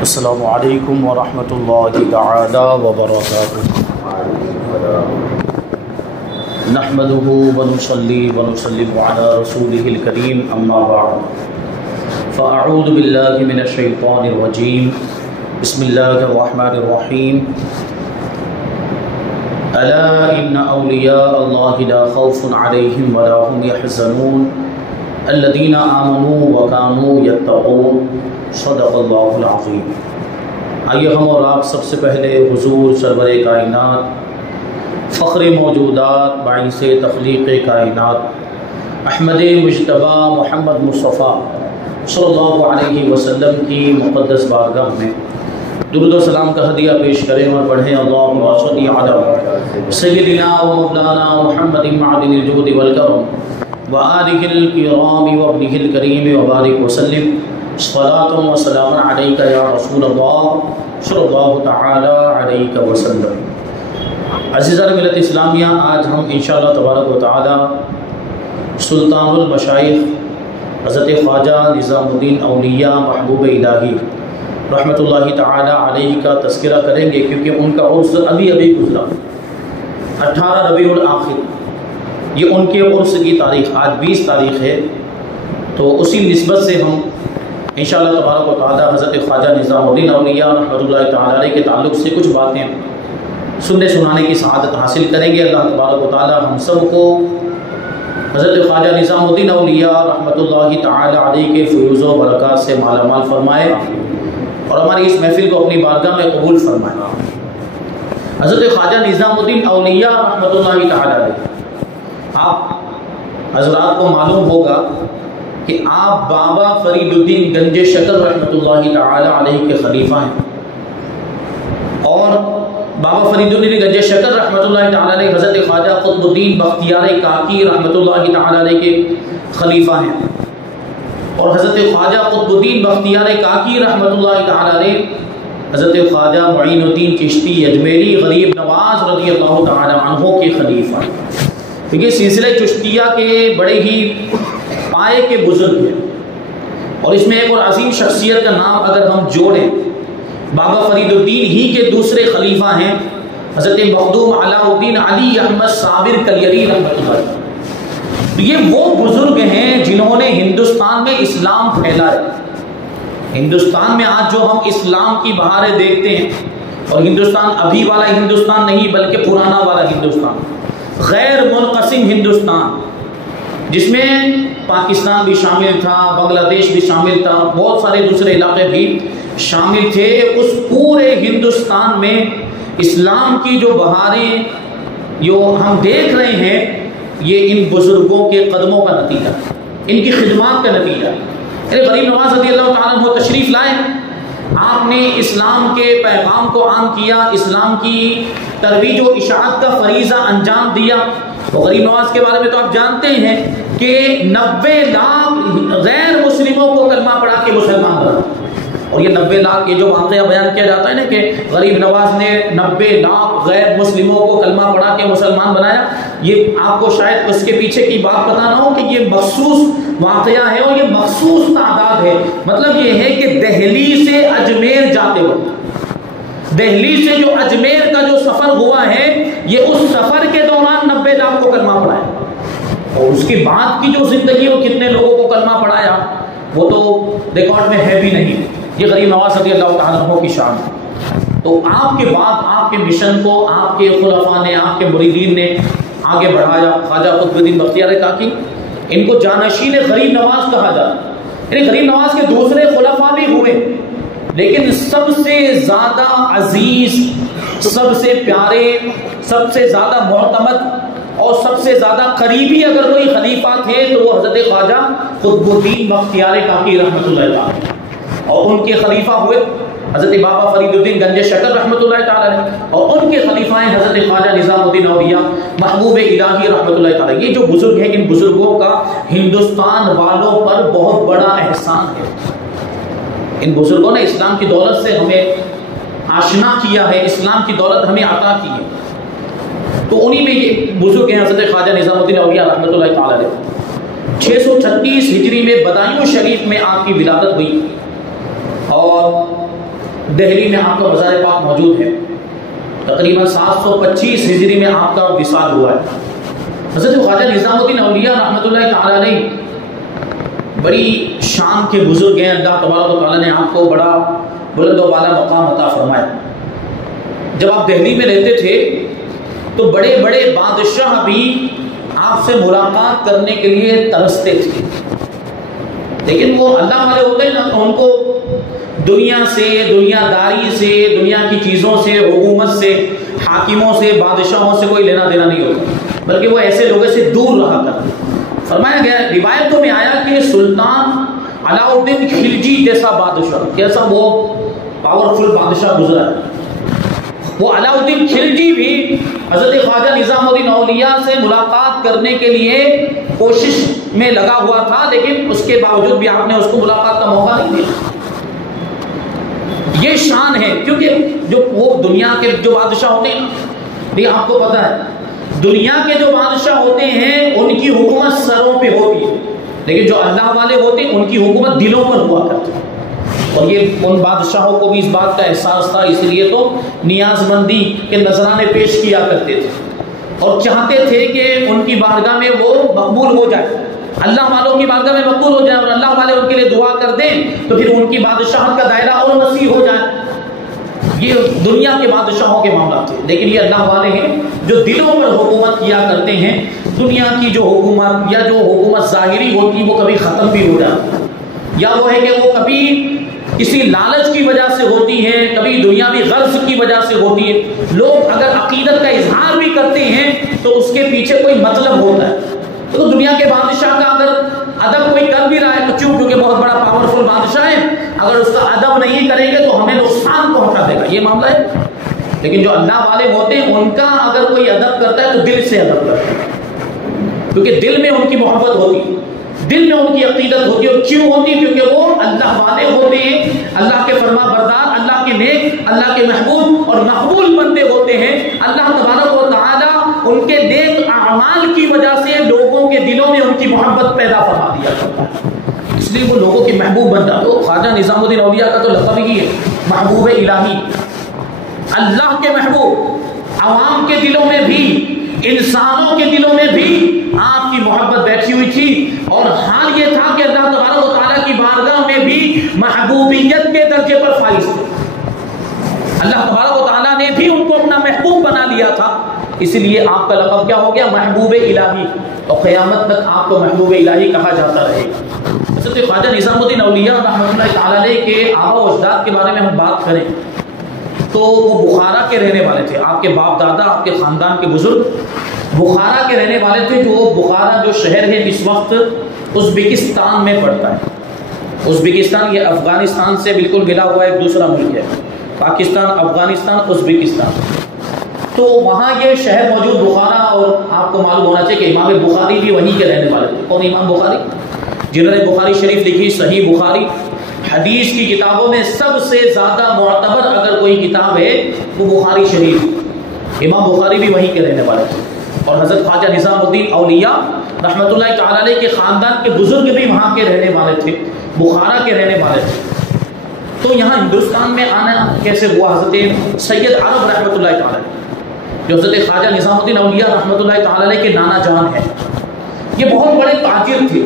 السلام علیکم ورحمۃ اللہ تعالی وبرکاتہ۔ نحمده ونصلي ونسلم على رسوله الكريم اما بعد فاعوذ باللہ من الشیطان الرجیم بسم اللہ الرحمن الرحیم الا ان اولیاء اللہ لا خوف علیہم ولا هم يحزنون الذین آمنوا وکانوا یتقون صدق اللہ العظیم۔ آئیے ہم اور آپ سب سے پہلے حضور سرور کائنات، فخر موجودات، باعث تخلیق کائنات، احمد مجتبی محمد مصطفیٰ صلی اللہ علیہ وسلم کی مقدس بارگاہ میں درود و سلام کا ہدیہ پیش کریں اور پڑھیں اللہم صلی علی سیدنا و مولانا محمد معدن الجود والکرم وآلہ الکرام وابنہ الکریم وبارک وسلم صلاۃ و سلام علیک یا رسول اللہ صلی اللہ تعالی علیہ وسلم۔ عزیزان ملت اسلامیہ، آج ہم انشاءاللہ تبارک و تعالی سلطان المشائخ حضرت خواجہ نظام الدین اولیاء محبوب الہی رحمۃ اللہ تعالی علیہ کا تذکرہ کریں گے، کیونکہ ان کا عرس ابھی گزرا 18 ربیع الاخر، یہ ان کے عرس کی تاریخ، آج 20 تاریخ ہے، تو اسی نسبت سے ہم انشاءاللہ تبارک و تعالی حضرت خواجہ نظام الدین اولیاء رحمۃ اللہ تعالی علیہ کے تعلق سے کچھ باتیں سننے سنانے کی سعادت حاصل کریں گے۔ اللہ تبارک و تعالی ہم سب کو حضرت خواجہ نظام الدین اولیاء رحمۃ اللہ تعالی علیہ کے فیوز و برکات سے مالا مال فرمائے اور ہماری اس محفل کو اپنی بارگاہ میں قبول فرمائے۔ حضرت خواجہ نظام الدین اولیاء رحمۃ اللہ تعالی علیہ، آپ حضرات کو معلوم ہوگا کہ آپ بابا فرید الدین گنج شکر رحمۃ اللہ تعالی علیہ کے خلیفہ ہیں، اور بابا فرید الدین گنج شکر رحمۃ اللہ تعالی علیہ حضرت خواجہ قطب الدین بختیار کاکی رحمۃ اللہ تعالی علیہ کے خلیفہ ہیں، اور حضرت خواجہ قطب الدین بختیار کاکی رحمۃ اللہ تعالی علیہ حضرت خواجہ معین الدین چشتی اجمیری غریب نواز رضی اللہ تعالی عنہ کے خلیفہ ہیں۔ یہ سلسلہ چشتیہ کے بڑے ہی پائے کے بزرگ ہیں، اور اس میں ایک اور عظیم شخصیت کا نام اگر ہم جوڑیں، بابا فرید الدین ہی کے دوسرے خلیفہ ہیں حضرت مخدوم علاء الدین علی احمد صابر کلیری رحمۃ اللہ۔ یہ وہ بزرگ ہیں جنہوں نے ہندوستان میں اسلام پھیلایا۔ ہندوستان میں آج جو ہم اسلام کی بہاریں دیکھتے ہیں، اور ہندوستان ابھی والا ہندوستان نہیں بلکہ پرانا والا ہندوستان، غیر منقسم ہندوستان، جس میں پاکستان بھی شامل تھا، بنگلہ دیش بھی شامل تھا، بہت سارے دوسرے علاقے بھی شامل تھے، اس پورے ہندوستان میں اسلام کی جو بہاریں جو ہم دیکھ رہے ہیں، یہ ان بزرگوں کے قدموں کا نتیجہ، ان کی خدمات کا نتیجہ۔ غریب نواز رضی اللہ تعالیٰ عنہ تشریف لائے، آپ نے اسلام کے پیغام کو عام کیا، اسلام کی ترویج و اشاعت کا فریضہ انجام دیا۔ تو غریب نواز کے بارے میں تو آپ جانتے ہیں کہ 90 لاکھ غیر مسلموں کو کلمہ پڑھا کے مسلمان بنا، اور یہ 90 لاکھ، یہ جو واقعہ بیان کیا جاتا ہے نا کہ غریب نواز نے 90 لاکھ غیر مسلموں کو کلمہ پڑھا کے مسلمان بنایا، یہ آپ کو شاید اس کے پیچھے کی بات پتہ نہ ہو کہ یہ مخصوص واقعہ ہے اور یہ مخصوص تعداد ہے۔ مطلب یہ ہے کہ دہلی سے اجمیر جاتے وقت، دہلی سے جو اجمیر کا جو سفر ہوا ہے، یہ اس سفر کے دوران 90 لاکھ کو کلمہ پڑھایا، اور اس کے بعد کی جو زندگی وہ کتنے لوگوں کو کلمہ پڑھایا وہ تو ریکارڈ میں ہے بھی نہیں۔ یہ غریب نواز رضی اللہ تعالیٰ عنہ کی شان ہے۔ تو آپ کے بعد آپ کے مشن کو آپ کے خلفاء نے، آپ کے مریدین نے آگے بڑھایا۔ خواجہ قطب الدین بختیار کاکی، ان کو جانشین غریب نواز کہا جاتا ہے، یعنی غریب نواز کے دوسرے خلفاء بھی ہوئے، لیکن سب سے زیادہ عزیز، سب سے پیارے، سب سے زیادہ معتمد اور سب سے زیادہ قریبی اگر کوئی خلیفہ تھے تو وہ حضرت خواجہ قطب الدین بختیار کاکی رحمۃ اللہ تعالی، اور ان کے خلیفہ ہوئے حضرت بابا فرید الدین گنج شکر رحمۃ اللہ تعالی، اور ان کے خلیفہ ہیں حضرت خواجہ نظام الدین اولیاء محبوب الہی رحمۃ اللہ تعالی۔ یہ جو بزرگ ہیں، ان بزرگوں کا ہندوستان والوں پر بہت بڑا احسان ہے۔ ان بزرگوں نے اسلام کی دولت سے ہمیں آشنا کیا ہے، اسلام کی دولت ہمیں عطا کی ہے۔ تو انہی میں یہ بزرگ ہیں حضرت خواجہ نظام الدین اولیاء رحمۃ اللہ تعالی۔ 636 ہجری میں بدایوں شریف میں آپ کی ولادت ہوئی، اور دہلی میں آپ کا مزار پاک موجود ہے. تقریباً 725 ہجری میں آپ کا وصال ہوا ہے. حضرت خواجہ نظام الدین اولیاء رحمۃ اللہ تعالی علیہ بڑی شان کے بزرگ ہیں. اللہ تبارک و تعالیٰ نے آپ کو بڑا بلند و بالا مقام عطا فرمایا. جب آپ دہلی میں رہتے تھے تو بڑے بڑے بادشاہ بھی آپ سے ملاقات کرنے کے لیے ترستے تھے، لیکن وہ اللہ والے ہوتے ہیں نا، ان کو دنیا سے، دنیا داری سے، دنیا کی چیزوں سے، حکومت سے، حاکموں سے، بادشاہوں سے کوئی لینا دینا نہیں ہوتا، بلکہ وہ ایسے لوگوں سے دور رہا کرتے. فرمایا گیا روایتوں میں آیا کہ سلطان علاء الدین خلجی جیسا بادشاہ، کیسا وہ پاورفل بادشاہ گزرا ہے، وہ علاء الدین خلجی بھی حضرت خواجہ نظام الدین اولیاء سے ملاقات کرنے کے لیے کوشش میں لگا ہوا تھا، لیکن اس کے باوجود بھی آپ نے اس کو ملاقات کا موقع نہیں دیا. یہ شان ہے، کیونکہ جو وہ دنیا کے جو بادشاہ ہوتے ہیں، یہ آپ کو پتا ہے دنیا کے جو بادشاہ ہوتے ہیں ان کی حکومت سروں پہ ہوتی ہے، لیکن جو اللہ والے ہوتے ہیں ان کی حکومت دلوں پر ہوا کرتی ہے. اور یہ ان بادشاہوں کو بھی اس بات کا احساس تھا، اس لیے تو نیاز مندی کے نذرانے پیش کیا کرتے تھے اور چاہتے تھے کہ ان کی بارگاہ میں وہ مقبول ہو جائے، اللہ والوں کی بارگاہ میں مقبول ہو جائے، اور اللہ والے ان کے لیے دعا کر دیں تو پھر ان کی بادشاہت کا دائرہ اور وسیع ہو جائے. یہ دنیا کے بادشاہوں کے معاملات تھے، لیکن یہ اللہ والے ہیں جو دلوں پر حکومت کیا کرتے ہیں. دنیا کی جو حکومت یا جو حکومت ظاہری ہوتی وہ کبھی ختم بھی ہو جاتی، یا وہ ہے کہ وہ کبھی کسی لالچ کی وجہ سے ہوتی ہے، کبھی دنیاوی غرض کی وجہ سے ہوتی ہے. لوگ اگر عقیدت کا اظہار بھی کرتے ہیں تو اس کے پیچھے کوئی مطلب ہوتا ہے. تو دنیا کے بادشاہ کا اگر ادب کوئی کر بھی رہا ہے تو کیونکہ بہت بڑا پاورفل بادشاہ ہے، اگر اس کا ادب نہیں کریں گے تو ہمیں نقصان پہنچا دے گا، یہ معاملہ ہے. لیکن جو اللہ والے ہوتے ہیں ان کا اگر کوئی ادب کرتا ہے تو دل سے ادب کرتا ہے، کیونکہ دل میں ان کی محبت ہوتی ہے، دل میں ان کی عقیدت ہوتی ہے. اور کیوں ہوتی ہے؟ کیونکہ وہ اللہ والے ہوتے ہیں، اللہ کے فرما بردار، اللہ کے نیک، اللہ کے محبوب اور مقبول بندے ہوتے ہیں. اللہ تبارک و تعالیٰ ان کے نیک اعمال کی وجہ سے لوگوں کے دلوں میں ان کی محبت پیدا فرما دیا کرتا ہے، اس لیے وہ لوگوں کے محبوب بن جاتے. تو خواجہ نظام الدین اولیاء کا تو لقب ہی ہے محبوب الہی، اللہ کے محبوب. عوام کے دلوں میں بھی، انسانوں کے دلوں میں بھی آپ کی محبت بیٹھی ہوئی تھی، اور حال یہ تھا کہ اللہ تبارک و تعالیٰ کی بارگاہ میں بھی محبوبیت کے درجے پر فائز تھے. اللہ تبارک و تعالیٰ نے بھی ان کو اپنا محبوب بنا لیا تھا، اسی لیے آپ کا لقب کیا ہو گیا؟ محبوب الہی، اور قیامت تک آپ کو محبوب الہی کہا جاتا رہے گا. حضرت خواجہ نظام الدین اولیاء رحمۃ اللہ تعالیٰ علیہ کے آبا و اجداد کے بارے میں ہم بات کریں تو وہ بخارا کے رہنے والے تھے. آپ کے باپ دادا، آپ کے خاندان کے بزرگ بخارا کے رہنے والے تھے. جو بخارا جو شہر ہے اس وقت ازبکستان میں پڑتا ہے. ازبکستان یہ افغانستان سے بالکل ملا ہوا ایک دوسرا ملک ہے، پاکستان، افغانستان، ازبکستان. تو وہاں یہ شہر موجود بخارا، اور آپ کو معلوم ہونا چاہیے کہ امام بخاری بھی وہیں کے رہنے والے تھے. کون؟ امام بخاری، جنہوں نے بخاری شریف لکھی، صحیح بخاری. حدیث کی کتابوں میں سب سے زیادہ معتبر اگر کوئی کتاب ہے وہ بخاری شریف. امام بخاری بھی وہیں کے رہنے والے تھے، اور حضرت خواجہ نظام الدین اولیاء رحمۃ اللہ تعالی علیہ کے خاندان کے بزرگ بھی وہاں کے رہنے والے تھے، بخارا کے رہنے والے تھے. تو یہاں ہندوستان میں آنا کیسے ہوا؟ حضرت سید عرب رحمۃ اللہ تعالی جو حضرت خواجہ نظام الدین اولیاء رحمۃ اللہ تعالی علیہ کے نانا جان ہیں، یہ بہت بڑے تاجر تھے،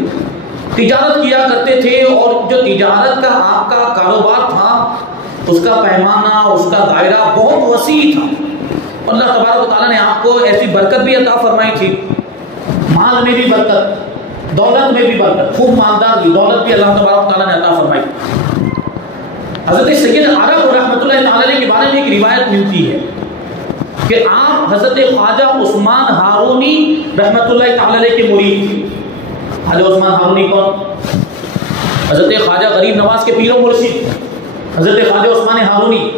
تجارت کیا کرتے تھے. اور جو تجارت کا آپ کا کاروبار تھا اس کا پیمانہ، اس کا دائرہ بہت وسیع تھا. اللہ تبارک و تعالیٰ نے آپ کو ایسی برکت بھی عطا فرمائی تھی، مال میں بھی برکت، دولت میں بھی برکت، خوب مالدار بھی، دولت بھی اللہ تبارک و تعالیٰ نے عطا فرمائی. حضرت سید عرب رحمۃ اللہ تعالی علیہ کے بارے میں ایک روایت ملتی ہے کہ آپ حضرت خواجہ عثمان ہارونی رحمۃ اللہ تعالی علیہ کے مرید تھے. خواجہ عثمان ہارونی کون؟ حضرت خواجہ غریب نواز کے پیر و مرشد حضرت خواجہ عثمان ہارونی.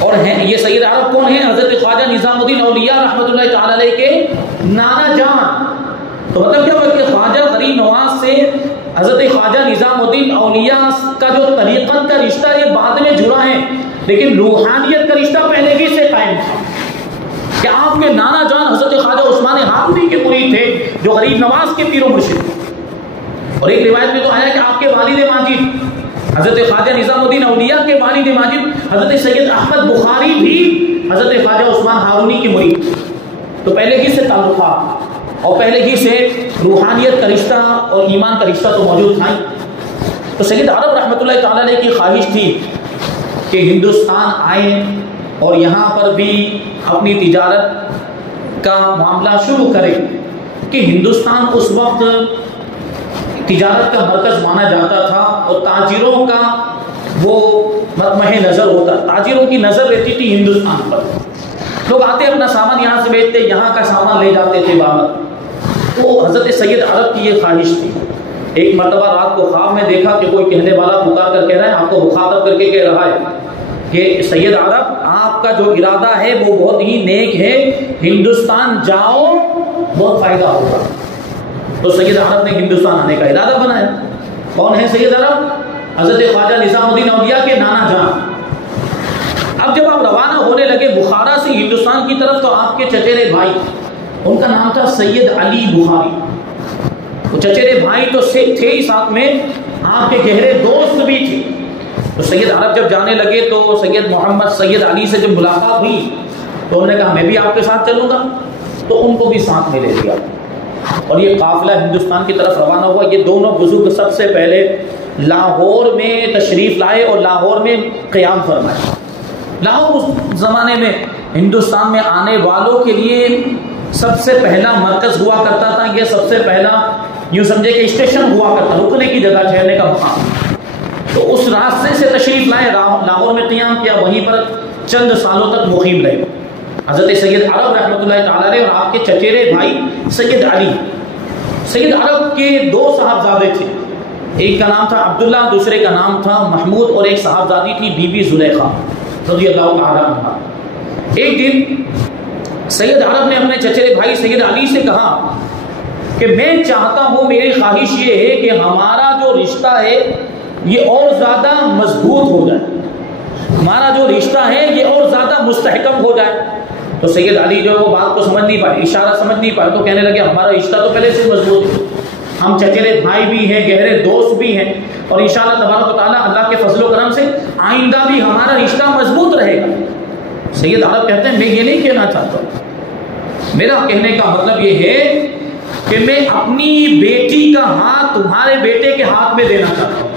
اور ہیں یہ سید عرب کون ہیں؟ حضرت خواجہ نظام الدین اولیاء رحمۃ اللہ تعالی علیہ کے نانا جان. تو مطلب کیا ہوا کہ خواجہ غریب نواز سے حضرت خواجہ نظام الدین اولیاء کا جو طریقت کا رشتہ یہ بعد میں جڑا ہے، لیکن روحانیت کا رشتہ پہلے ہی سے قائم تھا کہ آپ کے نانا جان حضرت خواجہ عثمان ہارونی کے مرید تھے جو غریب نواز کے پیر و مرشد تھے. اور ایک روایت میں تو آیا کہ آپ کے والد ماجد حضرت خواجہ نظام الدین اولیاء کے والد ماجد حضرت سید احمد بخاری بھی حضرت خواجہ عثمان ہارونی کے مرید، تو پہلے ہی سے تعلق تھا اور پہلے ہی سے روحانیت کا رشتہ اور ایمان کا رشتہ تو موجود تھا ہی۔ تو سید عرب رحمۃ اللہ تعالیٰ علیہ کی خواہش تھی کہ ہندوستان آئیں اور یہاں پر بھی اپنی تجارت کا معاملہ شروع کریں، کہ ہندوستان اس وقت تجارت کا مرکز مانا جاتا تھا اور تاجروں کا وہ مطمع نظر ہوتا، تاجروں کی نظر رہتی تھی ہندوستان پر، لوگ آتے اپنا سامان یہاں سے بیچتے، یہاں کا سامان لے جاتے تھے باہر۔ تو حضرت سید عرب کی یہ خواہش تھی۔ ایک مرتبہ رات کو خواب میں دیکھا کہ کوئی کہنے والا پکار کر کہہ رہا ہے، آپ کو مخاطب کر کے کہہ رہا ہے کہ سید عرب آپ کا جو ارادہ ہے وہ بہت ہی نیک ہے، ہندوستان جاؤ بہت فائدہ ہوگا۔ تو سید عرب نے ہندوستان آنے کا ارادہ بنایا۔ کون ہے سید عرب؟ حضرت خواجہ نظام الدین اولیاء کے نانا جان۔ اب جب آپ روانہ ہونے لگے بخارا سے ہندوستان کی طرف، تو آپ کے چچیرے بھائی، ان کا نام تھا سید علی بخاری، وہ چچیرے بھائی تو تھے ہی، ساتھ میں آپ کے گہرے دوست بھی تھے۔ تو سید عرب جب جانے لگے تو سید محمد سید علی سے جب ملاقات ہوئی تو انہوں نے کہا میں بھی آپ کے ساتھ چلوں گا، تو ان کو بھی ساتھ میں لے لیا اور یہ قافلہ ہندوستان کی طرف روانہ ہوا۔ یہ دونوں بزرگ سب سے پہلے لاہور میں تشریف لائے اور لاہور میں قیام فرمائے۔ لاہور اس زمانے میں ہندوستان میں آنے والوں کے لیے سب سے پہلا مرکز ہوا کرتا تھا، یہ سب سے پہلا یوں سمجھے کہ اسٹیشن ہوا کرتا، رکنے کی جگہ، ٹھہرنے کا مقام۔ تو اس راستے سے تشریف لائے، لاہور میں قیام کیا، وہیں پر چند سالوں تک مقیم رہے حضرت سید عرب رحمۃ اللہ تعالیٰ علیہ اور آپ کے چچیرے بھائی سید علی۔ سید عرب کے دو صاحبزادے تھے، ایک کا نام تھا عبداللہ، دوسرے کا نام تھا محمود، اور ایک صاحبزادی تھی بی بی زلیخا رضی اللہ تعالیٰ عنہا۔ ایک دن سید عرب نے اپنے چچیرے بھائی سید علی سے کہا کہ میں چاہتا ہوں، میری خواہش یہ ہے کہ ہمارا جو رشتہ ہے یہ اور زیادہ مضبوط ہو جائے، ہمارا جو رشتہ ہے یہ اور زیادہ مستحکم ہو جائے۔ تو سید علی جو وہ بات کو سمجھ نہیں پائے، اشارہ سمجھ نہیں پائے، تو کہنے لگے ہمارا رشتہ تو پہلے سے مضبوط ہے، ہم چچیرے بھائی بھی ہیں، گہرے دوست بھی ہیں، اور انشاءاللہ تبارک و تعالیٰ اللہ کے فضل و کرم سے آئندہ بھی ہمارا رشتہ مضبوط رہے گا۔ سید عرب کہتے ہیں میں یہ نہیں کہنا چاہتا، میرا کہنے کا مطلب یہ ہے کہ میں اپنی بیٹی کا ہاتھ تمہارے بیٹے کے ہاتھ میں دینا چاہتا ہوں،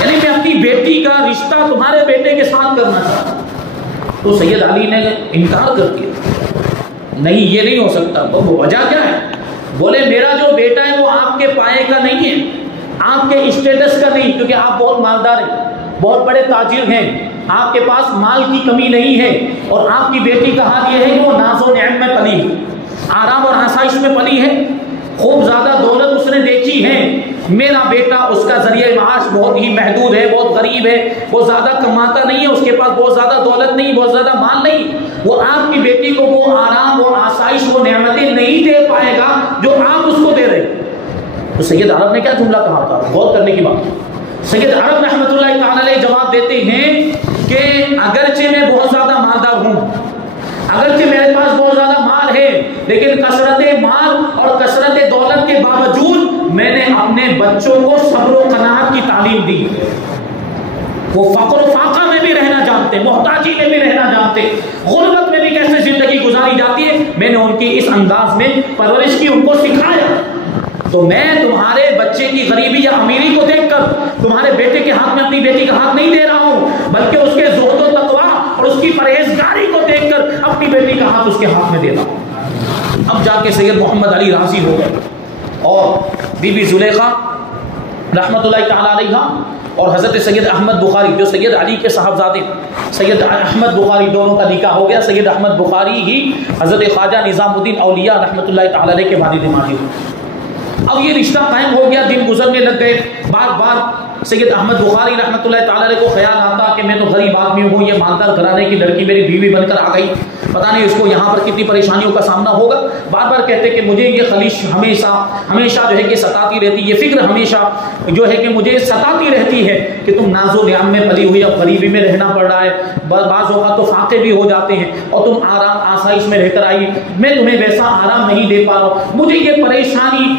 یعنی میں اپنی بیٹی کا رشتہ تمہارے بیٹے کے ساتھ کرنا چاہتا ہوں۔ تو سید علی نے انکار کر دیا، نہیں یہ نہیں ہو سکتا۔ تو وجہ کیا ہے؟ بولے میرا جو بیٹا ہے وہ آپ کے پائے کا نہیں ہے، آپ کے اسٹیٹس کا نہیں، کیونکہ آپ بہت مالدار ہیں، بہت بڑے تاجر ہیں، آپ کے پاس مال کی کمی نہیں ہے، اور آپ کی بیٹی کا حال یہ ہے کہ وہ ناز و نعمت میں پلی ہے، آرام اور آسائش میں پلی ہے، خوب زیادہ دولت اس نے دیکھی ہے۔ میرا بیٹا اس کا ذریعہ معاش بہت ہی محدود ہے، بہت غریب ہے، وہ زیادہ کماتا نہیں ہے، اس کے پاس بہت زیادہ دولت نہیں، بہت زیادہ مال نہیں، وہ آپ کی بیٹی کو وہ آرام وہ آسائش وہ نعمتیں نہیں دے پائے گا جو آپ اس کو دے رہے۔ تو سید عرب نے کیا جملہ کہا تھا، غور کرنے کی بات۔ سید عرب رحمۃ اللہ تعالی علیہ جواب دیتے ہیں کہ اگرچہ میں بہت زیادہ مالدار ہوں، اگرچہ میرے پاس بہت زیادہ مال ہے، لیکن کثرت مال اور کثرت دولت کے باوجود میں نے اپنے بچوں کو صبر و قناعت کی تعلیم دی۔ وہ فقر و فاقہ میں بھی رہنا جانتے، محتاجی میں بھی رہنا جانتے، غربت میں بھی کیسے زندگی گزاری جاتی ہے، میں نے ان کی اس انداز میں پرورش کی، ان کو سکھایا۔ تو میں تمہارے بچے کی غریبی یا امیری کو دیکھ کر تمہارے بیٹے کے ہاتھ میں اپنی بیٹی کا ہاتھ نہیں دے رہا ہوں، بلکہ اس کے زہد و تقویٰ اور اس کی پرہیزگاری کو دیکھ کر اپنی بیٹی کا ہاتھ اس کے ہاتھ میں دے رہا ہوں۔ اب جا کے سید محمد علی راضی ہو گئے، اور بی بی زلیخا رحمۃ اللہ تعالی علیہ اور حضرت سید احمد بخاری جو سید علی کے صاحبزادے سید احمد بخاری دونوں کا نکاح ہو گیا۔ سید احمد بخاری ہی حضرت خواجہ نظام الدین اولیاء رحمۃ اللہ تعالی علیہ کے والد ماجد۔ اب یہ رشتہ قائم ہو گیا، دن گزرنے لگ گئے، بار بار سید احمد بخاری رحمۃ اللہ تعالی علیہ کو خیال آتا کہ میں تو غریب آدمی ہوں، یہ مالدار گھرانے کی لڑکی میری بیوی بن کر آ گئی، پتہ نہیں اس کو یہاں پر کتنی پریشانیوں کا سامنا ہوگا. بار بار کہتے کہ مجھے یہ خلیش ہمیشہ جو ہے کہ ستاتی رہتی, یہ فکر ہمیشہ جو ہے کہ مجھے ستاتی رہتی ہے کہ تم ناز و نعم میں پلی ہوئی, اب غریبی میں رہنا پڑ رہا ہے, بعض اوقات تو فاقے بھی ہو جاتے ہیں, اور تم آرام آسائش میں رہ کر آئی, میں تمہیں ویسا آرام نہیں دے پا رہا ہوں, مجھے یہ پریشانی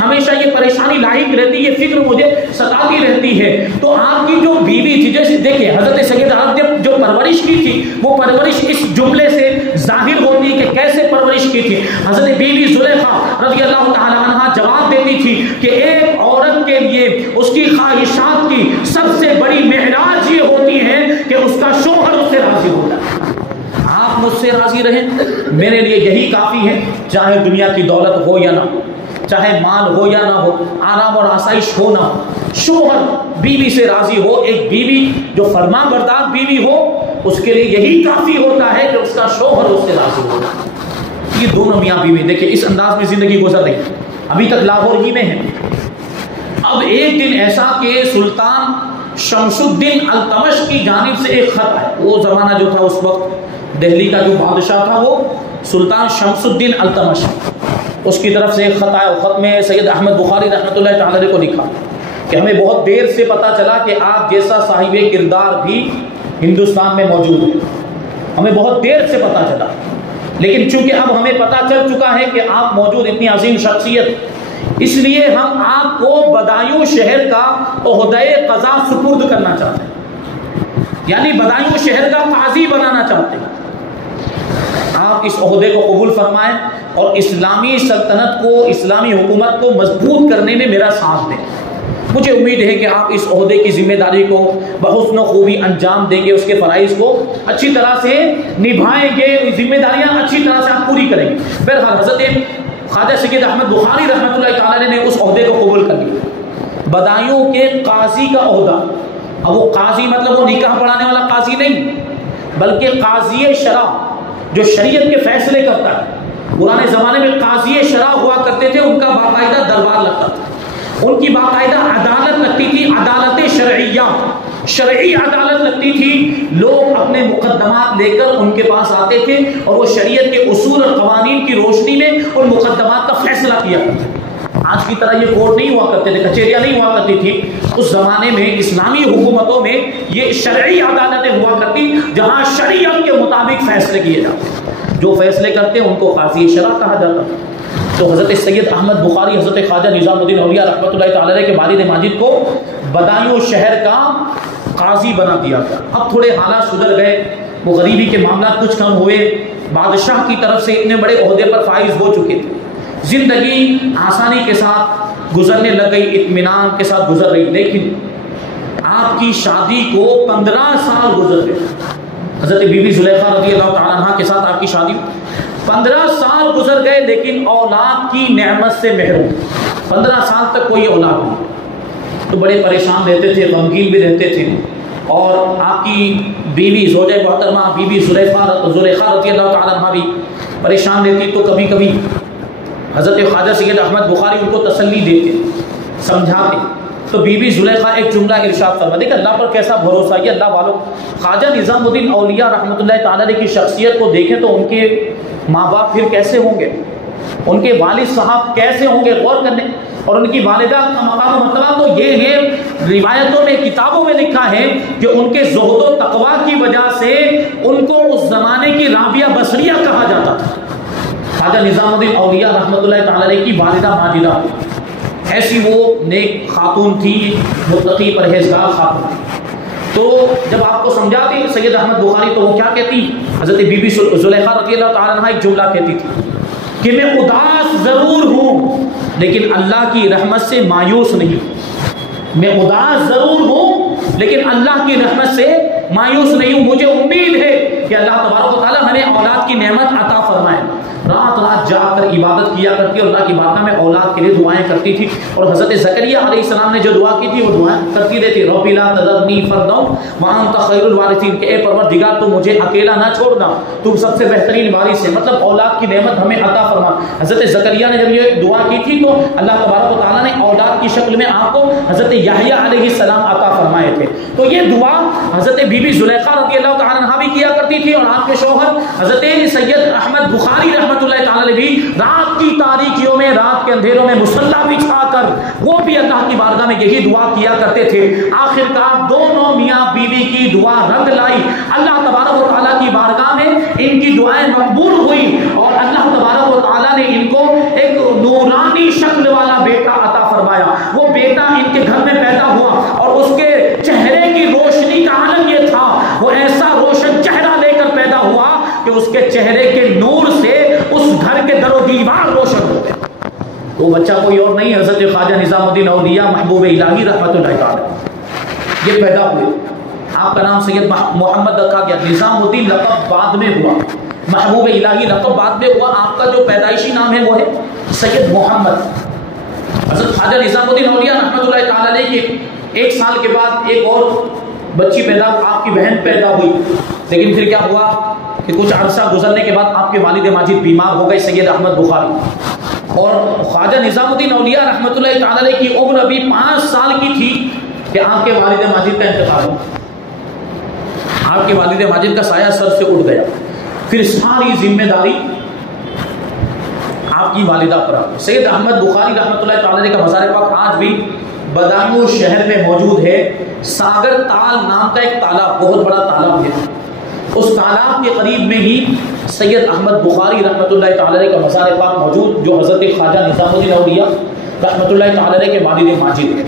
ہمیشہ یہ پریشانی لاحق رہتی, یہ فکر مجھے ستاتی رہتی ہے. تو آپ کی جو بیوی تھی, جیسے دیکھیں حضرت سید عرب نے جو پرورش کی تھی وہ پرورش اس جملے سے ظاہر ہوتی ہے کہ کیسے پرورش کی تھی. حضرت بیوی زلیخا رضی اللہ تعالی عنہ جواب دیتی تھی کہ ایک عورت کے لیے اس کی خواہشات کی سب سے بڑی معراج یہ ہوتی ہے کہ اس کا شوہر اس سے راضی ہو جائے. آپ مجھ سے راضی رہیں, میرے لیے یہی کافی ہے, چاہے دنیا کی دولت ہو یا نہ ہو, چاہے مال ہو یا نہ ہو, آرام اور آسائش ہو نہ ہو, شوہر بیوی سے راضی ہو. ایک بیوی جو فرما بردار بیوی ہو اس کے لیے یہی کافی ہوتا ہے کہ اس کا شوہر اس سے راضی ہو. یہ دونوں میاں بیوی دیکھیں اس انداز میں زندگی گزر رہی, ابھی تک لاہور ہی میں ہیں. اب ایک دن ایسا کہ سلطان شمس الدین التمش کی جانب سے ایک خط ہے. وہ زمانہ جو تھا اس وقت دہلی کا جو بادشاہ تھا وہ سلطان شمس الدین التمش, اس کی طرف سے ایک خط آیا. خط میں سید احمد بخاری رحمۃ اللہ تعالی علیہ کو لکھا کہ ہمیں بہت دیر سے پتا چلا کہ آپ جیسا صاحب کردار بھی ہندوستان میں موجود ہے. ہمیں بہت دیر سے پتا چلا, لیکن چونکہ اب ہمیں پتا چل چکا ہے کہ آپ موجود, اتنی عظیم شخصیت, اس لیے ہم آپ کو بدایوں شہر کا عہدۂ قضا سپرد کرنا چاہتے ہیں, یعنی بدایوں شہر کا قاضی بنانا چاہتے ہیں. آپ اس عہدے کو قبول فرمائیں اور اسلامی سلطنت کو, اسلامی حکومت کو مضبوط کرنے میں میرا ساتھ دیں. مجھے امید ہے کہ آپ اس عہدے کی ذمہ داری کو بحسن و خوبی انجام دیں گے, اس کے فرائض کو اچھی طرح سے نبھائیں گے, ذمہ داریاں اچھی طرح سے آپ پوری کریں گے. بہرحال حضرت خواجہ سید احمد بخاری رحمۃ اللہ تعالی نے اس عہدے کو قبول کر لیا, بدایوں کے قاضی کا عہدہ. اب وہ قاضی مطلب وہ نکاح پڑھانے والا قاضی نہیں, بلکہ قاضی شرع جو شریعت کے فیصلے کرتا ہے. پرانے زمانے میں قاضی شرع ہوا کرتے تھے, ان کا باقاعدہ دربار لگتا تھا, ان کی باقاعدہ عدالت لگتی تھی, عدالت شرعیہ, شرعی عدالت لگتی تھی. لوگ اپنے مقدمات لے کر ان کے پاس آتے تھے اور وہ شریعت کے اصول اور قوانین کی روشنی میں ان مقدمات کا فیصلہ کیا کرتے تھے. آج کی طرح یہ کورٹ نہیں ہوا کرتے تھے, کچہریاں نہیں ہوا کرتی تھی. اس زمانے میں اسلامی حکومتوں میں یہ شرعی عدالتیں ہوا کرتی جہاں شریعت کے مطابق فیصلے کیے جاتے. جو فیصلے کرتے ہیں ان کو قاضی شرع کہا جاتا ہے. تو حضرت سید احمد بخاری حضرت خواجہ نظام الدین اولیاء رحمۃ اللہ تعالی علیہ کے والد ماجد کو بدایوں شہر کا قاضی بنا دیا گیا. اب تھوڑے حالات سدھر گئے, وہ غریبی کے معاملات کچھ کم ہوئے, بادشاہ کی طرف سے اتنے بڑے عہدے پر فائز ہو چکے تھے, زندگی آسانی کے ساتھ گزرنے لگ گئی, اطمینان کے ساتھ گزر رہی. لیکن آپ کی شادی کو 15 سال گزر گئے. حضرت بی بی زلیخا رضی اللہ تعالیٰ عنہ کے ساتھ آپ کی شادی 15 سال گزر گئے, لیکن اولاد کی نعمت سے محروم. 15 سال تک کوئی اولاد نہیں, تو بڑے پریشان رہتے تھے, غمگین بھی رہتے تھے. اور آپ کی بیوی زوجہ محترمہ بی بی زلیخا رضی اللہ تعالیٰ عنہ بھی پریشان رہتی. تو کبھی کبھی حضرت خواجہ سید احمد بخاری ان کو تسلی دیتے, سمجھاتے. تو بی بی زلیخا ایک جملہ ارشاد فرما, دیکھ اللہ پر کیسا بھروسہ, یہ اللہ والوں. خواجہ نظام الدین اولیاء رحمۃ اللہ تعالی علیہ کی شخصیت کو دیکھیں تو ان کے ماں باپ پھر کیسے ہوں گے, ان کے والد صاحب کیسے ہوں گے, غور کرنے. اور ان کی والدہ کا مقام و مرتبہ تو یہ ہے, روایتوں میں کتابوں میں لکھا ہے کہ ان کے زہد و تقویٰ کی وجہ سے ان کو اس زمانے کی رابعہ بصریہ کہا جاتا تھا. خواجہ نظام الدین اولیاء رحمۃ اللہ تعالی علیہ کی والدہ ماجدہ ایسی وہ نیک خاتون تھی, متقی پرہیزگار خاتون تھی. تو جب آپ کو سمجھاتی سید احمد بخاری تو وہ کیا کہتی, حضرت بی بی زلیخا رضی اللہ تعالیٰ عنہ ایک جملہ کہتی تھی کہ میں اداس ضرور ہوں لیکن اللہ کی رحمت سے مایوس نہیں. میں اداس ضرور ہوں لیکن اللہ کی رحمت سے مایوس نہیں ہوں. مجھے امید ہے کہ اللہ تبارک و تعالیٰ ہمیں اولاد کی نعمت عطا فرمائے. رات رات جا کر عبادت کیا کرتی اور اللہ کی بارگاہ میں اولاد کے لیے دعائیں کرتی تھی. اور حضرت زکریا علیہ السلام نے جو دعا کی تھی وہ دعائیں کرتی رہتی, رب لا تذرنی فردا وانت خیر الوارثین, کہ اے پروردگار تو مجھے اکیلا نہ چھوڑنا, تو سب سے بہترین وارث ہے. مطلب اولاد کی نعمت ہمیں عطا فرما. حضرت زکریا نے جب یہ دعا کی تھی تو اللہ تبارک و تعالیٰ نے اولاد کی شکل میں آپ کو حضرت یحییٰ علیہ السلام عطا فرمائے تھے. تو یہ دعا حضرت بی بی زلیخا رضی اللہ تعالیٰ عنہا بھی کیا کرتی تھی اور آپ کے شوہر حضرت سید احمد بخاری رحمۃ اللہ تعالی بھی رات کی تاریکیوں میں، رات کے اندھیروں میں مصلی بچھا کر وہ بھی اللہ کی بارگاہ میں یہی دعا کیا کرتے تھے۔ آخرکار دونوں میاں بیوی کی دعا رنگ لائی، اللہ تبارک و تعالیٰ کی بارگاہ میں ان کی دعائیں مقبول ہوئی اور اللہ تبارک و تعالیٰ نے ان کو ایک نورانی شکل والا بیٹا عطا فرمایا۔ وہ بیٹا ان کے گھر میں پیدا ہوا اور اس کے چہرے کی روشنی کا عالم یہ تھا، وہ ایسا روشن چہرہ لے کر پیدا ہوا کہ اس کے چہرے کے نور سے اس گھر کے در و دیوار روشن ہو گئے۔ وہ بچہ کوئی اور نہیں، حضرت خواجہ نظام الدین اولیاء محبوب الہی رحمۃ اللہ تعالی یہ پیدا ہوئے۔ آپ کا نام سید محمد رکھا گیا، نظام الدین لقب بعد میں ہوا، محبوب الہی لقب بعد میں ہوا، آپ کا جو پیدائشی نام ہے وہ ہے سید محمد۔ حضرت خواجہ نظام الدین اولیاء رحمۃ اللہ تعالی کے ایک سال کے بعد ایک اور بچی پیدا، آپ کی بہن پیدا ہوئی، لیکن پھر کیا ہوا کہ کچھ عرصہ گزرنے کے بعد آپ کے والد ماجد بیمار ہو گئے سید احمد بخاری، اور خواجہ نظام الدین اولیاء رحمۃ اللہ تعالی کی عمر ابھی 5 سال کی تھی کہ آپ کے والد ماجد کا انتقال ہوا۔ آپ کے والد ماجد کا سایہ سر سے اٹھ گیا، پھر ساری ذمہ داری آپ کی والدہ پر آ گئی۔ سید احمد بخاری رحمۃ اللہ تعالی کا مزار پاک آج بھی بدایوں شہر میں موجود ہے۔ ساگر تال نام کا ایک تالاب، بہت بڑا تالاب ہے، اس تالاب کے قریب میں ہی سید احمد بخاری رحمۃ اللہ تعالی کا مزار پاک موجود، جو حضرت خواجہ نظام الدین اولیاء رحمۃ اللہ تعالی کے والد ماجد ہے۔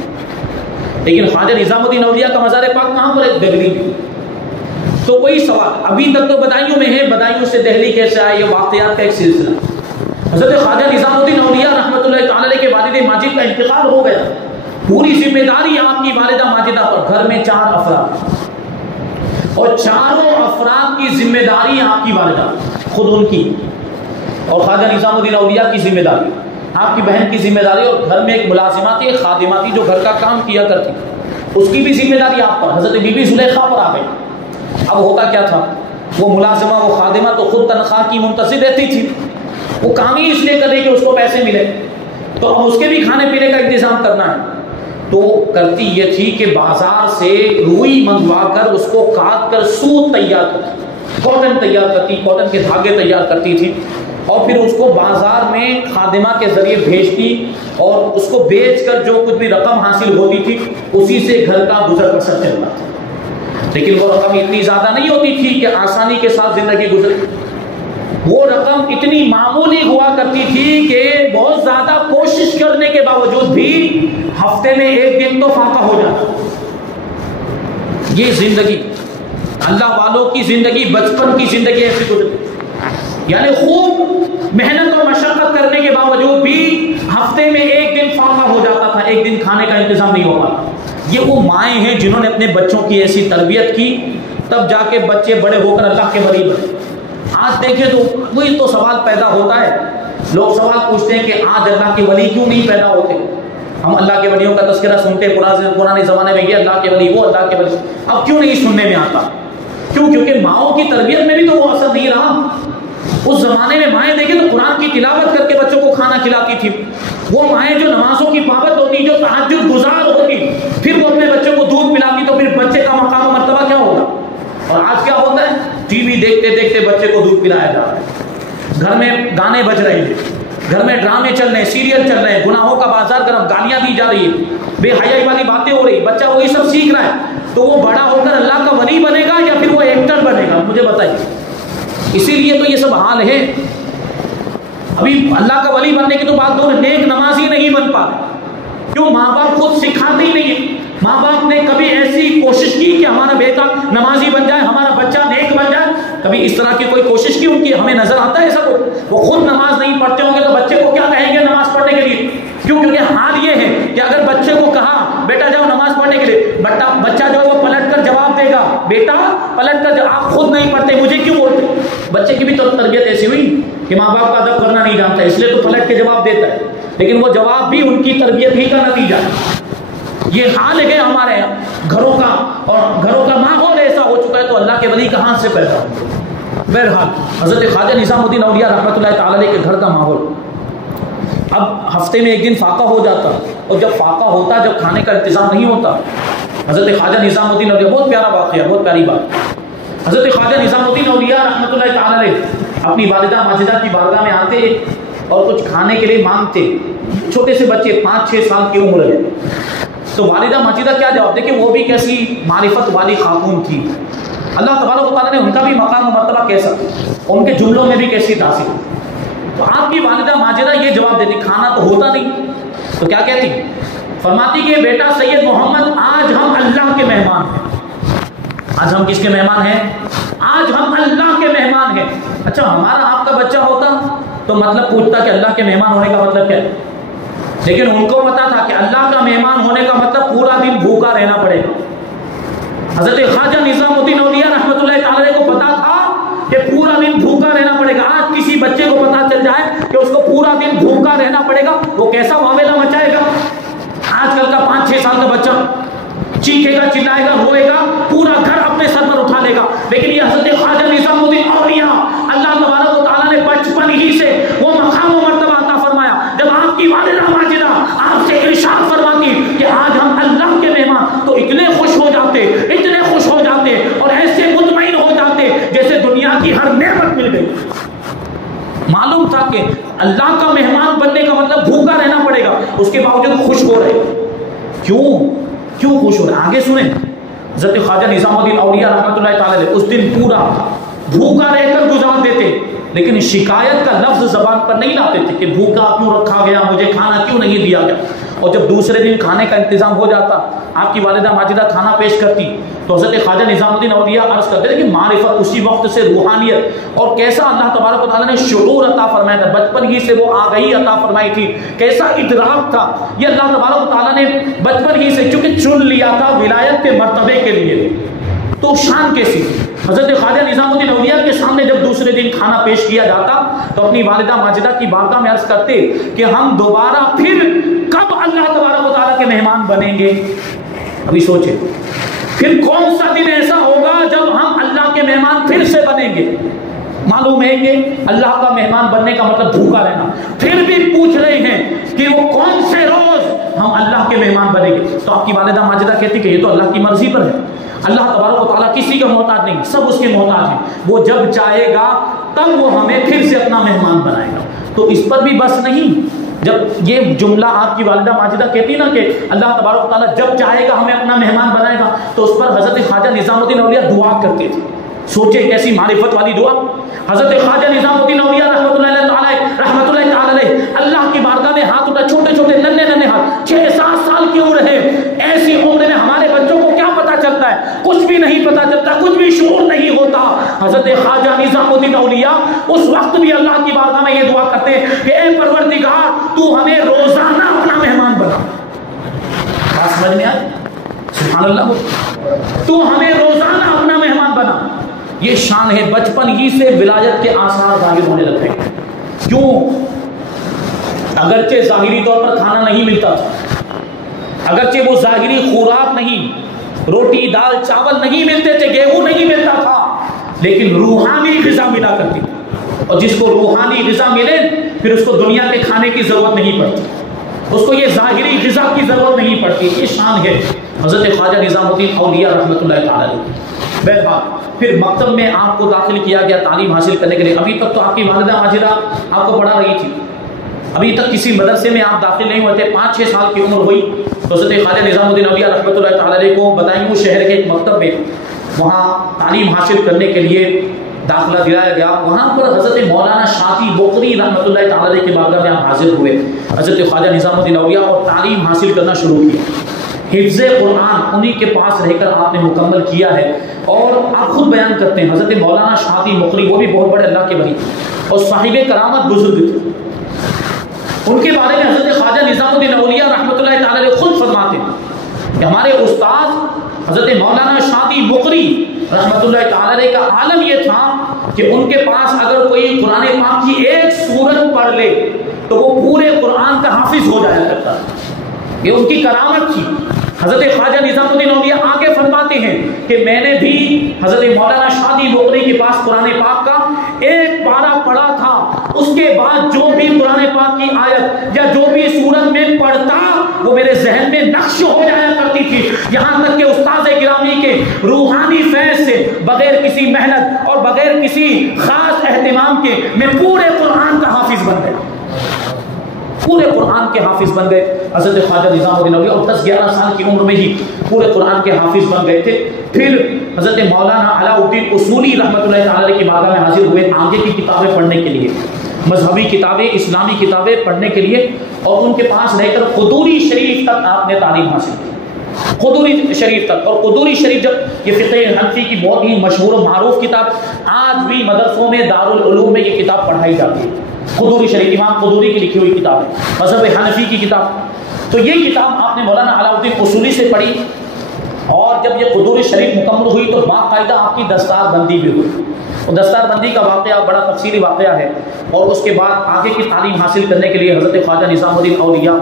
لیکن خواجہ نظام الدین اولیاء کا مزار پاک کہاں پر ہے؟ دہلی میں۔ تو وہی سوال ابھی تک تو بدایوں میں ہے، بدایوں سے دہلی کیسے آئے؟ یہ واقعات کا ایک سلسلہ۔ حضرت خواجہ نظام الدین اولیاء رحمۃ اللہ تعالی کے والد ماجد کا انتقال ہو گیا، پوری ذمہ داری آپ کی والدہ ماجدہ پر۔ گھر میں 4 افراد اور چاروں افراد کی ذمہ داری آپ کی والدہ خود ان کی، اور خواجہ نظام الدین اولیاء کی ذمہ داری، آپ کی بہن کی ذمہ داری، اور گھر میں ایک ملازمہ تھی، ایک خادمہ تھی جو گھر کا کام کیا کرتی، اس کی بھی ذمہ داری آپ پر۔ حضرت بی بی زلیخا پر آ گئی۔ اب ہوتا کیا تھا، وہ ملازمہ، وہ خادمہ تو خود تنخواہ کی منتظر رہتی تھی، وہ کام ہی اس لیے کرے کہ اس کو پیسے ملے، تو اب اس کے بھی کھانے پینے کا انتظام کرنا ہے، تو کرتی یہ تھی کہ بازار سے روئی منگوا کر اس کو کاٹ کر سوت تیار کرتی، کاٹن تیار کرتی، کاٹن کے دھاگے تیار کرتی تھی، اور پھر اس کو بازار میں خادمہ کے ذریعے بھیجتی، اور اس کو بیچ کر جو کچھ بھی رقم حاصل ہوتی تھی اسی سے گھر کا گزر بسر چلتا تھا۔ لیکن وہ رقم اتنی زیادہ نہیں ہوتی تھی کہ آسانی کے ساتھ زندگی گزرے، وہ رقم اتنی معمولی ہوا کرتی تھی کہ بہت زیادہ کوشش کرنے کے باوجود بھی ہفتے میں 1 دن تو فاقہ ہو جاتا۔ یہ زندگی اللہ والوں کی زندگی، بچپن کی زندگی ایسی گزرتی، یعنی خوب محنت اور مشقت کرنے کے باوجود بھی ہفتے میں 1 دن فاقہ ہو جاتا تھا، 1 دن کھانے کا انتظام نہیں ہو پاتا۔ یہ وہ مائیں ہیں جنہوں نے اپنے بچوں کی ایسی تربیت کی، تب جا کے بچے بڑے ہو کر اللہ کے ولی بنے۔ آج دیکھیں تو وہی تو سوال پیدا ہوتا ہے، لوگ سوال پوچھتے ہیں کہ آج اللہ کے ولی کیوں نہیں پیدا ہوتے؟ ہم اللہ کے ولیوں کا تذکرہ سنتے پرانے زمانے میں، یہ اللہ کے ولی، وہ اللہ کے ولی، اب کیوں نہیں سننے میں آتا؟ کیوں؟ کیونکہ ماؤں کی تربیت میں بھی تو وہ اثر نہیں رہا۔ اس زمانے میں مائیں دیکھیں تو قرآن کی تلاوت کر کے بچوں کو کھانا کھلاتی تھی، وہ مائیں جو نمازوں کی پابند ہوتی، جو تہجد گزار ہوتی، پھر وہ اپنے بچوں کو دودھ پلاتی، تو پھر بچے کا مقام و مرتبہ کیا ہوگا؟ اور آج کیا ہوتا ہے؟ ٹی وی دیکھتے دیکھتے بچے کو دودھ پلایا جا رہا ہے، گھر میں گانے بج رہے ہیں، گھر میں ڈرامے چل رہے ہیں، سیریل چل رہے ہیں، گناہوں کا بازار گرم، گالیاں دی جا رہی ہے، بے حیائی والی باتیں ہو رہی، بچہ وہی سب سیکھ رہا ہے، تو وہ بڑا ہو کر اللہ کا ولی بنے گا یا پھر وہ ایکٹر بنے گا؟ مجھے بتائیے۔ اسی لیے تو یہ سب حال ہے۔ ابھی اللہ کا ولی بننے کی تو بات دو، نیک نمازی نہیں بن پاتے، کیوں؟ ماں باپ خود سکھاتے ہی نہیں ہیں۔ ماں باپ نے کبھی ایسی کوشش کی کہ ہمارا بیٹا نمازی بن جائے، ہمارا بچہ نیک بن جائے؟ کبھی اس طرح کی کوئی کوشش کی ان کی؟ ہمیں نظر آتا ہے ایسا کوئی؟ وہ خود نماز نہیں پڑھتے ہوں گے تو بچے کو کیا کہیں گے نماز پڑھنے کے لیے؟ کیوں؟ کیونکہ حال یہ ہے کہ اگر بچے کو کہا بیٹا جاؤ نماز پڑھنے کے لیے، بچہ جو ہے وہ پلٹ کر جواب دے گا، بیٹا پلٹ کر آپ خود نہیں پڑھتے مجھے کیوں بولتے؟ بچے کی بھی تو تربیت ایسی ہوئی کہ ماں باپ کا ادب کرنا نہیں جانتا، اس لیے تو پلٹ کے جواب دیتا ہے، لیکن وہ جواب بھی ان کی تربیت ہی کا نتیجہ ہے۔ یہ حال ہے ہمارے گھروں کا، اور گھروں کا ماحول ایسا ہو چکا ہے، تو اللہ کے ولی کہاں سے پیدا ہو؟ بہرحال حضرت خواجہ نظام الدین اولیاء رحمۃ اللہ تعالی کے گھر کا ماحول، اب ہفتے میں 1 دن فاقہ ہو جاتا، اور جب فاقہ ہوتا، جب کھانے کا انتظام نہیں ہوتا، حضرت خواجہ نظام الدین اولیاء، بہت پیارا واقعہ، بہت پیاری بات، حضرت خواجہ نظام الدین اولیاء رحمۃ اللہ تعالی علیہ اپنی والدہ ماجدہ کی بارگاہ میں آتے اور کچھ کھانے کے لیے مانگتے. چھوٹے سے بچے 5-6 سال کی عمر ہے. تو والدہ ماجدہ کیا جواب دے کہ وہ بھی کیسی معرفت والی خاتون تھی. اللہ تبارک و تعالیٰ نے ان کا بھی مقام و مرتبہ کیسا, ان کے جملوں میں بھی کیسی تاثیر. تو آپ کی والدہ ماجدہ یہ جواب دیتی, کھانا تو ہوتا نہیں. تو کیا کہتی, فرماتی کہ بیٹا سید محمد آج ہم اللہ کے مہمان ہیں. آج ہم کس کے مہمان ہیں؟ آج ہم اللہ کے مہمان ہیں. اچھا ہمارا آپ کا بچہ ہوتا تو مطلب پوچھتا کہ اللہ کے مہمان ہونے کا مطلب کیا ہے. لیکن ان کو پتا تھا کہ اللہ کا مہمان ہونے کا مطلب پورا دن بھوکا رہنا پڑے گا. حضرت خواجہ نظام الدین اولیاء رحمۃ اللہ تعالی کو پتا تھا کہ پورا دن بھوکا رہنا پڑے گا. آج کسی بچے کو پتا چل جائے کہ اس کو پورا دن بھوکا رہنا پڑے گا, وہ کیسا معاملہ مچائے گا. آج کل کا 5-6 سال کا بچہ چیخے گا, چلائے گا, روئے گا, پورا گھر اپنے سر پر اٹھا لے گا. لیکن یہ حضرت خواجہ نظام الدین اولیاء, اللہ تبارک و تعالیٰ نے بچپن ہی سے وہ مقام و مرتبہ عطا فرمایا. جب آپ کی والدہ ماجدہ آپ سے ارشاد فرماتی کہ آج ہم اللہ کے مہمان, تو اتنے خوش ہو جاتے, اتنے خوش ہو جاتے اور ایسے مطمئن ہو جاتے جیسے دنیا کی ہر نعمت مل گئی. معلوم تھا کہ اللہ کا مہمان بننے کا مطلب بھوکا رہنا پڑے گا, اس کے باوجود خوش ہو رہے. کیوں خوش ہو رہے؟ آگے سنیں. حضرت خواجہ نظام الدین اولیاء رحمۃ اللہ تعالی علیہ اس دن پورا بھوکا رہ کر گزار دیتے, لیکن شکایت کا لفظ زبان پر نہیں لاتے تھے کہ بھوکا کیوں رکھا گیا, مجھے کھانا کیوں نہیں دیا گیا. اور جب دوسرے دن کھانے کا انتظام ہو جاتا, آپ کی والدہ ماجدہ کھانا پیش کرتی, تو حضرت خواجہ نظام الدین اولیاء عرض کرتے تھے کہ معرفت اسی وقت سے روحانیت اور کیسا اللہ تبارک و تعالیٰ نے شعور عطا فرمایا تھا, بچپن ہی سے وہ آگہی عطا فرمائی تھی, کیسا ادراک تھا. یہ اللہ تبارک و تعالیٰ نے بچپن ہی سے چونکہ چن لیا تھا ولایت کے مرتبے کے لیے, تو شان کیسی. حضرت خواجہ نظام الدین اولیاء کے سامنے جب دوسرے دن کھانا پیش کیا جاتا تو اپنی والدہ ماجدہ کی بارگاہ میں عرض کرتے کہ ہم دوبارہ پھر کب اللہ تبارک و تعالیٰ کے مہمان بنیں گے. ابھی سوچیں, پھر کون سا دن ایسا ہوگا جب ہم اللہ کے مہمان پھر سے بنیں گے. معلوم ہے کہ اللہ کا مہمان بننے کا مطلب بھوکا رہنا. پھر بھی پوچھ رہے ہیں کہ وہ کون سے روز ہم اللہ کے مہمان بنیں گے. تو آپ کی والدہ ماجدہ کہتی کہ یہ تو اللہ کی مرضی پر ہے. اللہ تبارک و تعالیٰ کسی کا محتاج نہیں, سب اس کے محتاج ہیں. وہ جب چاہے گا تب وہ ہمیں پھر سے اپنا مہمان بنائے گا. تو اس پر بھی بس نہیں. جب یہ جملہ آپ کی والدہ ماجدہ کہتی نا کہ اللہ تبارک و تعالیٰ جب چاہے گا ہمیں اپنا مہمان بنائے گا, تو اس پر حضرت خواجہ نظام الدین اولیاء دعا کرتے تھے. سوچے کیسی معرفت والی دعا. حضرت خواجہ نظام الدین اولیاء رحمۃ اللہ تعالی علیہ اللہ کی بارگاہ میں ہاتھ اٹھا, چھوٹے چھوٹے ننھے ہاتھ, 6-7 سال کی عمر ہے. ایسی عمر میں ہمارے بچوں کو کیا پتا چلتا ہے؟ کچھ بھی نہیں پتا چلتا, کچھ بھی شعور نہیں ہوتا. حضرت خواجہ نظام الدین اولیاء اس وقت بھی اللہ کی بارگاہ میں یہ دعا کرتے ہیں کہ اے پروردگار تو ہمیں روزانہ اپنا مہمان بنا. بات سمجھ میں آئی؟ سبحان اللہ, تو ہمیں روزانہ اپنا مہمان بنا. یہ شان ہے. بچپن ہی سے ولایت کے آثار ظاہر ہونے لگتے ہیں. کیوں؟ اگرچہ ظاہری طور پر کھانا نہیں ملتا تھا, اگرچہ وہ ظاہری خوراک نہیں, روٹی دال چاول نہیں ملتے تھے, گیہوں نہیں ملتا تھا, لیکن روحانی غذا ملا کرتی. اور جس کو روحانی غذا ملے پھر اس کو دنیا کے کھانے کی ضرورت نہیں پڑتی, اس کو یہ ظاہری غذا کی ضرورت نہیں پڑتی. یہ شان ہے حضرت خواجہ نظام الدین اولیاء رحمۃ اللہ تعالی علیہ. بہرحال پھر مکتب میں آپ کو داخل کیا گیا تعلیم حاصل کرنے کے لیے. ابھی تک تو آپ کی والدہ ماجدہ آپ کو پڑھا رہی تھی, ابھی تک کسی مدرسے میں آپ داخل نہیں ہوئے تھے. 5-6 سال کی عمر ہوئی تو حضرت خواجہ نظام الدین اولیاء رحمۃ اللہ تعالی علیہ کو بدایوں شہر کے ایک مکتب میں وہاں تعلیم حاصل کرنے کے لیے داخلہ دلایا گیا. وہاں پر حضرت مولانا شاطی بوقری رحمۃ اللہ تعالی علیہ کے بارگاہ میں آپ حاضر ہوئے. حضرت خواجہ نظام الدین اولیاء اور تعلیم حاصل کرنا شروع کیا. حفظ قرآن انہی کے پاس رہ کر آپ نے مکمل کیا ہے. اور آپ خود بیان کرتے ہیں حضرت مولانا شاطی بوقری وہ بھی بہت بڑے اللہ کے ولی اور صاحب کرامت بزرگ تھے. ان کے بارے میں حضرت خواجہ نظام الدین اولیاء رحمۃ اللہ تعالی علیہ خود فرماتے ہیں کہ ہمارے استاد حضرت مولانا شاطی بوقری رحمۃ اللہ تعالی علیہ کا عالم یہ تھا کہ ان کے پاس اگر کوئی قرآن پاک کی ایک سورت پڑھ لے تو وہ پورے قرآن کا حافظ ہو جایا کرتا. یہ ان کی کرامت تھی. حضرت خواجہ نظام الدین اولیاء آگے فرماتے ہیں کہ میں نے بھی حضرت مولانا شاطی بوقری کے پاس قرآن پاک کا ایک پارہ پڑھا تھا, اس کے بعد جو بھی قرآن پاک کی آیت یا جو بھی سورت میں پڑھتا وہ میرے ذہن میں نقش ہو جایا کرتا کرتی تھی، یہاں تک کہ استاد گرامی کے روحانی فیض سے بغیر کسی محنت اور بغیر کسی خاص اہتمام کے میں پورے قرآن کا حافظ بن گیا، پورے قرآن کے حافظ بن گئے حضرت خواجہ نظام الدین اولیا، اور 10-11 سال کی عمر میں ہی پورے قرآن کے حافظ بن گئے تھے۔ پھر حضرت مولانا علاء الدین اصولی رحمۃ اللہ تعالی کی بارگاہ میں حاضر ہوئے آگے کی کتابیں پڑھنے کے لیے، مذہبی کتابیں، اسلامی کتابیں پڑھنے کے لیے، اور ان کے پاس رہ کر قدوری شریف تک آپ نے تعلیم حاصل کی، قدوری شریف تک۔ اور قدوری شریف جب یہ فقہ حنفی کی بہت ہی مشہور و معروف کتاب، آج بھی مدرسوں میں دارالعلوم میں یہ کتاب پڑھائی جاتی ہے، قدوری شریف، امام قدوری کی لکھی ہوئی کتاب ہے، مذہب حنفی کی کتاب۔ تو یہ کتاب آپ نے مولانا علاء الدین اصولی سے پڑھی، اور جب یہ قدوری شریف مکمل ہوئی تو باقاعدہ آپ کی دستار بندی بھی ہوئی، اور دستار بندی کا واقعہ بڑا تفصیلی واقعہ ہے۔ اور اس کے بعد آگے کی تعلیم حاصل کرنے کے لیے حضرت خواجہ نظام الدین اولیاء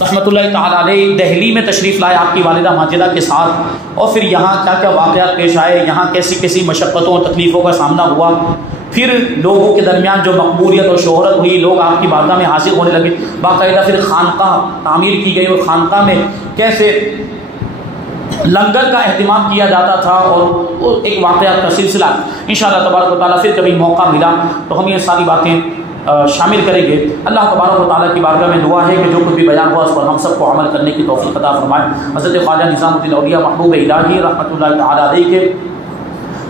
رحمۃ اللہ تعالی علیہ دہلی میں تشریف لائے آپ کی والدہ ماجدہ کے ساتھ، اور پھر یہاں کیا کیا واقعات پیش آئے، یہاں کیسی کیسی مشقتوں اور تکلیفوں کا سامنا ہوا، پھر لوگوں کے درمیان جو مقبولیت اور شہرت ہوئی، لوگ آپ کی بارگاہ میں حاضر ہونے لگے، باقاعدہ پھر خانقاہ تعمیر کی گئی، اور خانقاہ میں کیسے لنگر کا اہتمام کیا جاتا تھا، اور ایک واقعات کا سلسلہ انشاءاللہ تبارک و تعالیٰ پھر کبھی موقع ملا تو ہم یہ ساری باتیں شامل کریں گے۔ اللہ تبارک و تعالیٰ کی بارگاہ میں دعا ہے کہ جو کچھ بھی بیان ہوا اس پر ہم سب کو عمل کرنے کی توفیق عطا فرمائے۔ حضرت خواجہ نظام الدین اولیاء محبوب الہی رحمۃ اللہ تعالیٰ علیہ کے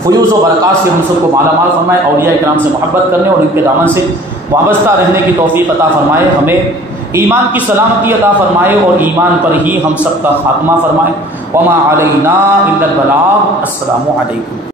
فیوز و برکات سے ہم سب کو مالا مال فرمائے، اولیاء کرام سے محبت کرنے اور ان کے دامن سے وابستہ رہنے کی توفیق عطا فرمائے، ہمیں ایمان کی سلامتی عطا فرمائے، اور ایمان پر ہی ہم سب کا خاتمہ فرمائے۔ وما علینا الا البلاغ۔ السلام علیکم۔